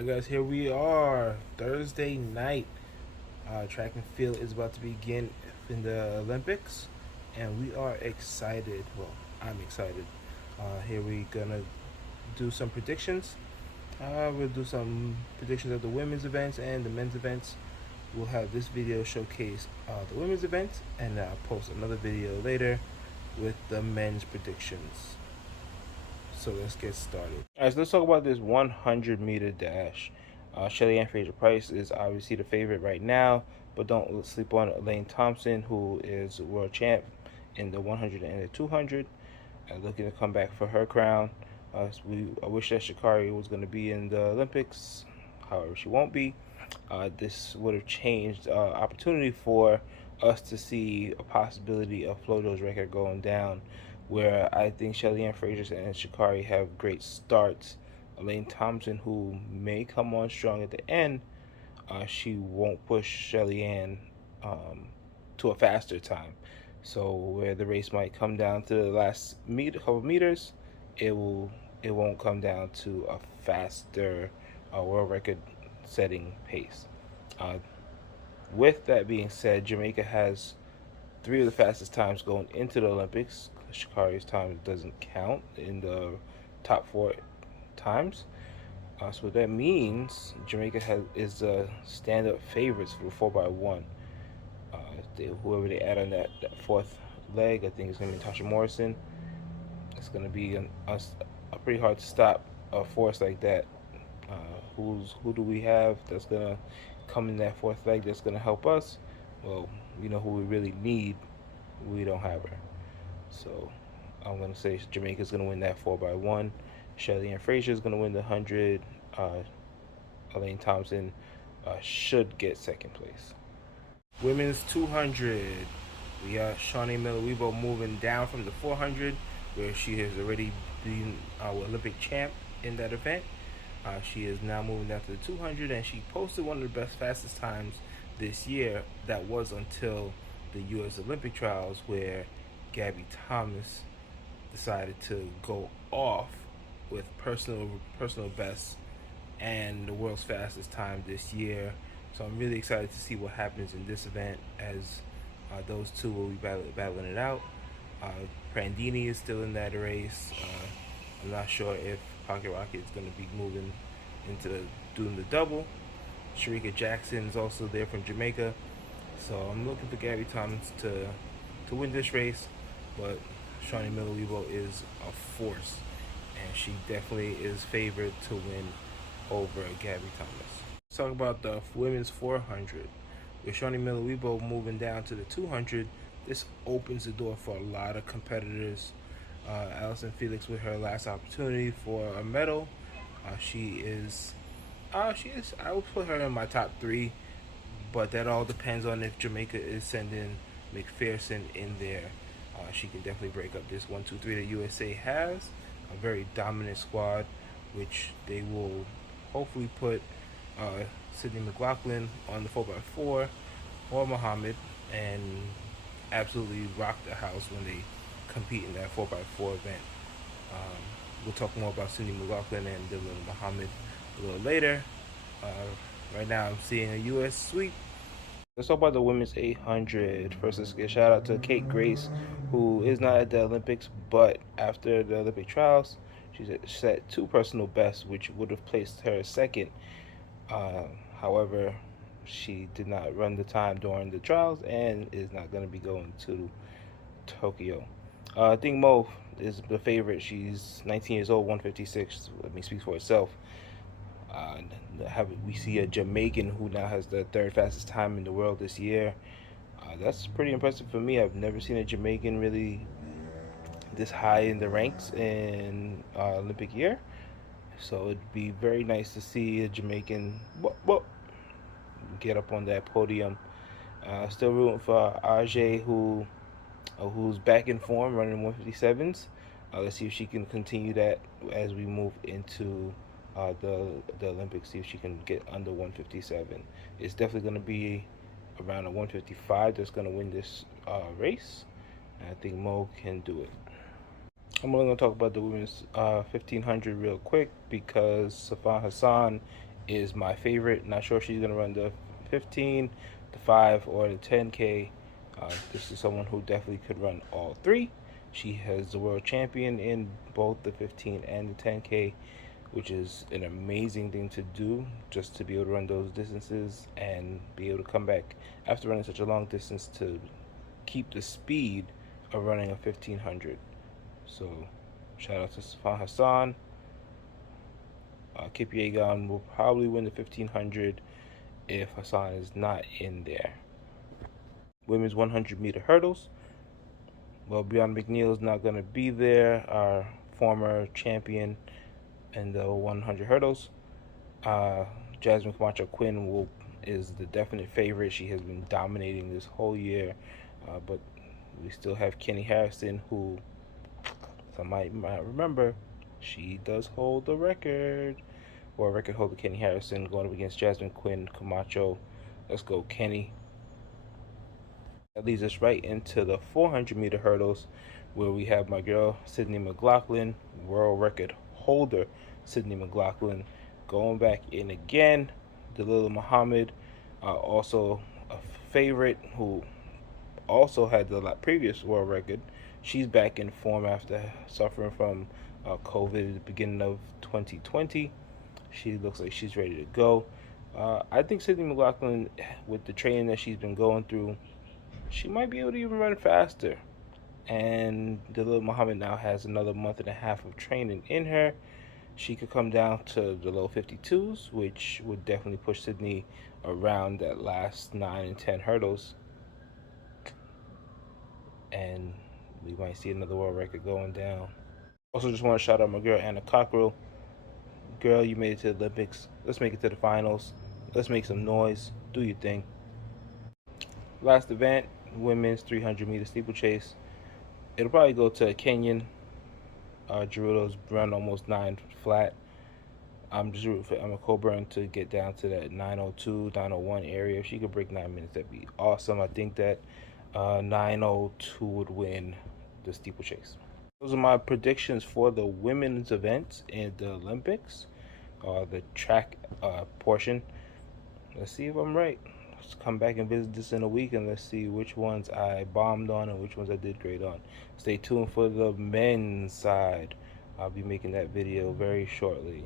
Alright guys, here we are, Thursday night. Track and field is about to begin in the Olympics, and we are excited. Well, I'm excited. Here we gonna do some predictions. We'll do some predictions of the women's events and the men's events. We'll have this video showcase the women's events, and I'll post another video later with the men's predictions. So let's get started. Alright, so let's talk about this 100-meter dash. Shelly-Ann Fraser-Pryce is obviously the favorite right now, but don't sleep on Elaine Thompson, who is world champ in the 100 and the 200, looking to come back for her crown. I wish that Sha'Carri was going to be in the Olympics, however she won't be. This would have changed opportunity for us to see a possibility of Flojo's record going down, where I think Shelly-Ann Fraser and Sha'Carri have great starts. Elaine Thompson, who may come on strong at the end, she won't push Shelly-Ann to a faster time. So where the race might come down to the last couple meters, it won't come down to a faster world record setting pace. With that being said, Jamaica has 3 of the fastest times going into the Olympics. Sha'Carri's time doesn't count in the top 4 times. So what that means, Jamaica is the stand-up favorites for the 4x1. Whoever they add on that 4th leg, I think it's going to be Tasha Morrison. It's going to be a pretty hard to stop a force like that. Who do we have that's going to come in that 4th leg that's going to help us? Well, you know who we really need. We don't have her. So I'm going to say Jamaica's going to win that 4x1. Shelly-Ann Fraser is going to win the 100. Elaine Thompson should get 2nd place. Women's 200. We got Shawnee Miller-Weebo moving down from the 400, where she has already been Olympic champ in that event. She is now moving down to the 200, and she posted one of the fastest times this year. That was until the U.S. Olympic trials, where Gabby Thomas decided to go off with personal best and the world's fastest time this year. So I'm really excited to see what happens in this event, as those two will be battling it out. Prandini is still in that race. I'm not sure if Pocket Rocket is going to be moving into doing the double. Sharika Jackson is also there from Jamaica. So I'm looking for Gabby Thomas to win this race, but Shawnee Miller-Weebo is a force, and she definitely is favored to win over Gabby Thomas. Let's talk about the women's 400. With Shawnee Miller-Weebo moving down to the 200, this opens the door for a lot of competitors. Allison Felix with her last opportunity for a medal. She is, I would put her in my top 3, but that all depends on if Jamaica is sending McPherson in there. She can definitely break up this 1, 2, 3 that USA has. A very dominant squad, which they will hopefully put Sydney McLaughlin on the 4x4 or Muhammad, and absolutely rock the house when they compete in that 4x4 event. We'll talk more about Sydney McLaughlin and Dylan Muhammad a little later. Right now I'm seeing a U.S. sweep. Let's talk about the women's 800. First, let's get a shout out to Kate Grace, who is not at the Olympics, but after the Olympic trials, she set 2 personal bests, which would have placed her 2nd. However, she did not run the time during the trials and is not going to be going to Tokyo. I think Mo is the favorite. She's 19 years old, 156. I mean, speaks for itself. We see a Jamaican who now has the 3rd fastest time in the world this year. That's pretty impressive for me. I've never seen a Jamaican really this high in the ranks in Olympic year. So it'd be very nice to see a Jamaican get up on that podium. Still rooting for Ajay, who's back in form, running 157s. Let's see if she can continue that as we move into the Olympics. See if she can get under 157. It's definitely going to be around a 155 that's going to win this race. And I think Mo can do it. I'm only going to talk about the women's 1500 real quick, because Safan Hassan is my favorite. Not sure if she's gonna run the 15, the 5, or the 10K. This is someone who definitely could run all three. She has the world champion in both the 15 and the 10K, which is an amazing thing to do, just to be able to run those distances and be able to come back after running such a long distance to keep the speed of running a 1500. So shout out to Safan Hassan. Kipyegon will probably win the 1500 if Hassan is not in there. Women's 100-meter hurdles. Well, Breonna McNeil is not going to be there, our former champion in the 100 hurdles. Jasmine Camacho Quinn is the definite favorite. She has been dominating this whole year, but we still have Kenny Harrison, who some might remember, she does hold the record, or record holder Kenny Harrison, going up against Jasmine Quinn Camacho. Let's go, Kenny. That leads us right into the 400-meter hurdles, where we have my girl Sydney McLaughlin, world record holder Sydney McLaughlin, going back in again. Dalilah Muhammad, also a favorite, who also had the previous world record. She's back in form after suffering from COVID at the beginning of 2020. She looks like she's ready to go. I think Sydney McLaughlin, with the training that she's been going through, she might be able to even run faster. And Dalilah Muhammad now has another month and a half of training in her. She could come down to the low 52s, which would definitely push Sydney around that last 9 and 10 hurdles. And we might see another world record going down. Also, just want to shout out my girl Anna Cockrell. Girl, you made it to the Olympics. Let's make it to the finals. Let's make some noise. Do your thing. Last event, women's 300-meter steeplechase. It'll probably go to Kenyan. Gerudo's run almost 9 flat. I'm just rooting for Emma Coburn to get down to that 902, 901 area. If she could break 9 minutes, that'd be awesome. I think that 902 would win the steeplechase. Those are my predictions for the women's events in the Olympics, the track portion. Let's see if I'm right. Let's come back and visit this in a week, and let's see which ones I bombed on and which ones I did great on. Stay tuned for the men's side. I'll be making that video very shortly.